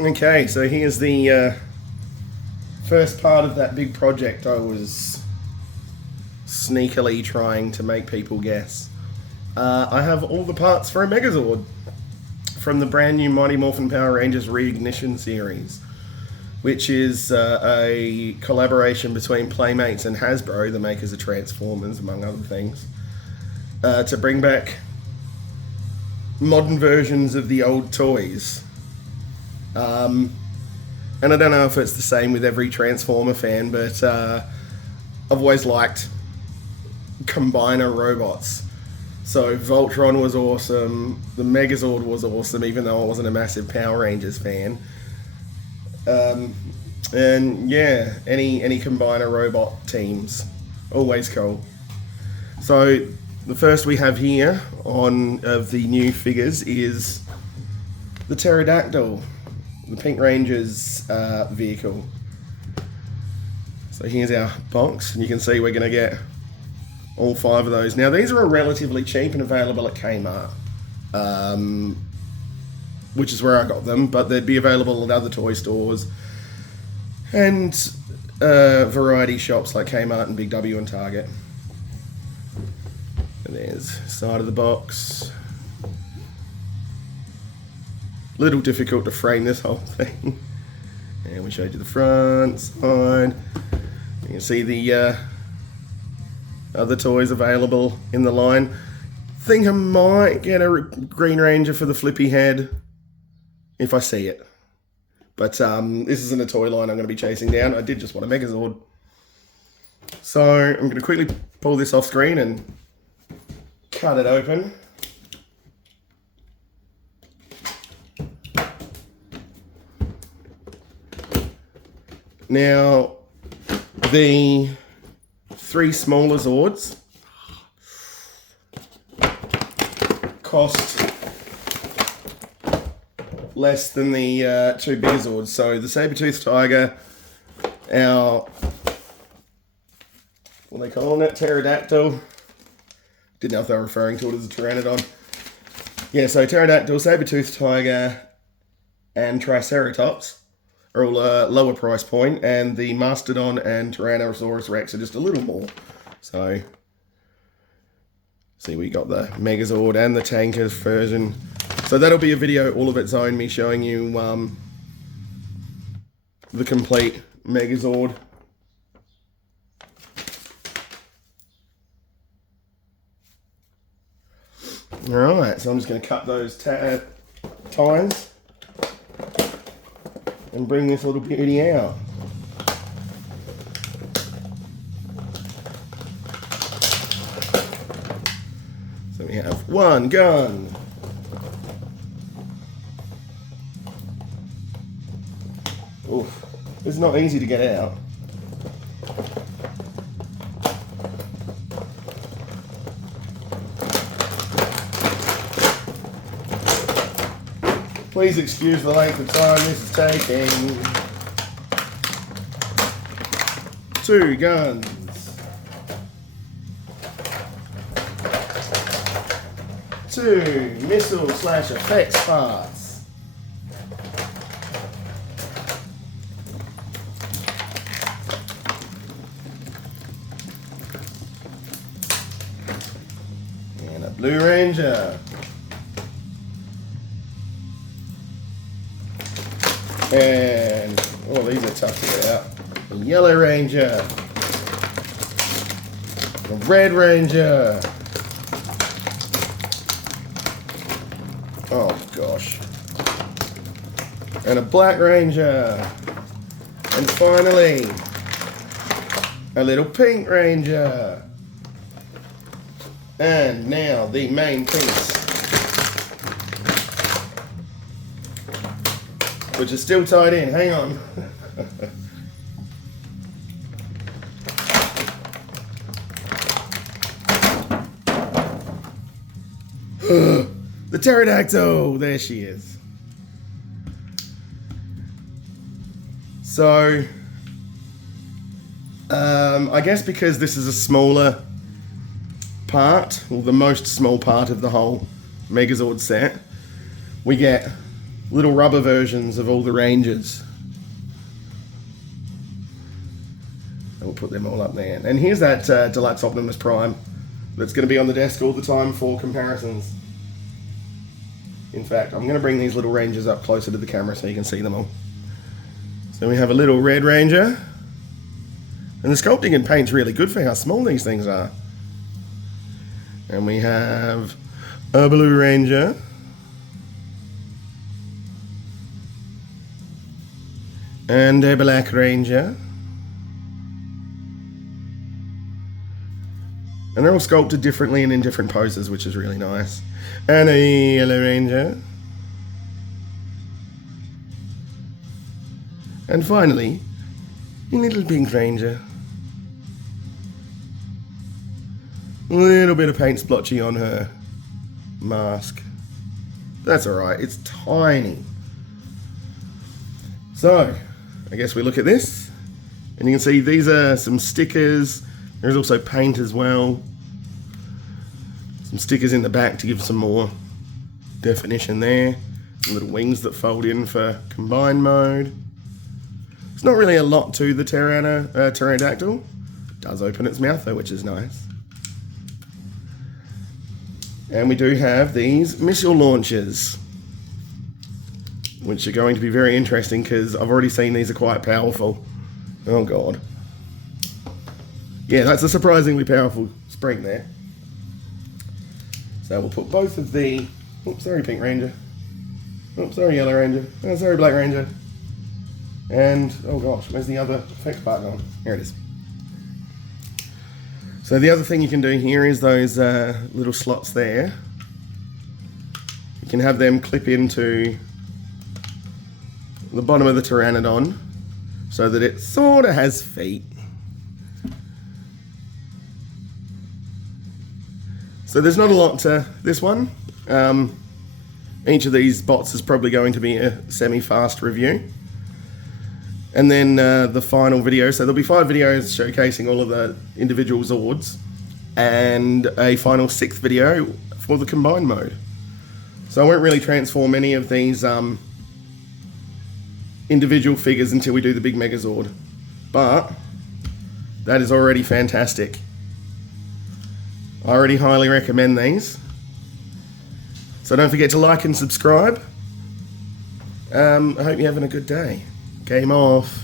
Okay, so here's the first part of that big project I was sneakily trying to make people guess. I have all the parts for a Megazord from the brand new Mighty Morphin Power Rangers Reignition series, which is a collaboration between Playmates and Hasbro, the makers of Transformers, among other things, to bring back modern versions of the old toys. And I don't know if it's the same with every Transformer fan, but I've always liked combiner robots. So Voltron was awesome, the Megazord was awesome, even though I wasn't a massive Power Rangers fan. And yeah, any combiner robot teams, always cool. So the first we have here of the new figures is the Pterodactyl, the Pink Ranger's vehicle. So here's our box, and you can see we're going to get all 5 of those. Now these are relatively cheap and available at Kmart, which is where I got them, but they'd be available at other toy stores and variety shops like Kmart and Big W and Target. And there's the side of the box. Little difficult to frame this whole thing. And we showed you the front, side. You can see the other toys available in the line. Think I might get a Green Ranger for the flippy head if I see it. But this isn't a toy line I'm going to be chasing down. I did just want a Megazord. So I'm going to quickly pull this off screen and cut it open. Now, the 3 smaller Zords cost less than the 2 bigger Zords. So the Saber-toothed Tiger, our, what are they calling it, Pterodactyl. Didn't know if they were referring to it as a Pteranodon. Yeah, so Pterodactyl, Saber-toothed Tiger, and Triceratops are all a lower price point, and the Mastodon and Tyrannosaurus Rex are just a little more. So, see, we got the Megazord and the Tankers version. So that'll be a video all of its own, me showing you the complete Megazord. Alright, so I'm just going to cut those tines and bring this little beauty out. So we have one gun. Oof, it's not easy to get out. Please excuse the length of time this is taking. 2 guns. 2 missile/effects parts. And a Blue Ranger. And, oh, these are tough to get out. A Yellow Ranger. A Red Ranger. Oh, gosh. And a Black Ranger. And finally, a little Pink Ranger. And now the main piece, which is still tied in. Hang on. The Pterodactyl. There she is. So, I guess because this is a smaller part, or the most small part of the whole Megazord set, we get little rubber versions of all the Rangers. And we'll put them all up there. And here's that Deluxe Optimus Prime that's going to be on the desk all the time for comparisons. In fact, I'm going to bring these little Rangers up closer to the camera so you can see them all. So we have a little Red Ranger. And the sculpting and paint's really good for how small these things are. And we have a Blue Ranger. And a Black Ranger. And they're all sculpted differently and in different poses, which is really nice. And a Yellow Ranger. And finally, a little Pink Ranger. A little bit of paint splotchy on her mask. That's alright, it's tiny. So, I guess we look at this, and you can see these are some stickers. There's also paint as well. Some stickers in the back to give some more definition there. Some little wings that fold in for combined mode. It's not really a lot to the pterodactyl. It does open its mouth though, which is nice. And we do have these missile launchers, which are going to be very interesting because I've already seen these are quite powerful. Oh god. Yeah, that's a surprisingly powerful spring there. So we'll put both of the... Oops, sorry Pink Ranger. Oops, sorry Yellow Ranger. Oh, sorry Black Ranger. And, oh gosh, where's the other effect part gone? Here it is. So the other thing you can do here is those little slots there. You can have them clip into the bottom of the Pteranodon so that it sort of has feet. So there's not a lot to this one. Each of these bots is probably going to be a semi-fast review. And then the final video, so there'll be 5 videos showcasing all of the individual Zords, and a final 6th video for the combined mode. So I won't really transform any of these individual figures until we do the big Megazord. But that is already fantastic. I already highly recommend these. So don't forget to like and subscribe. I hope you're having a good day. Game off.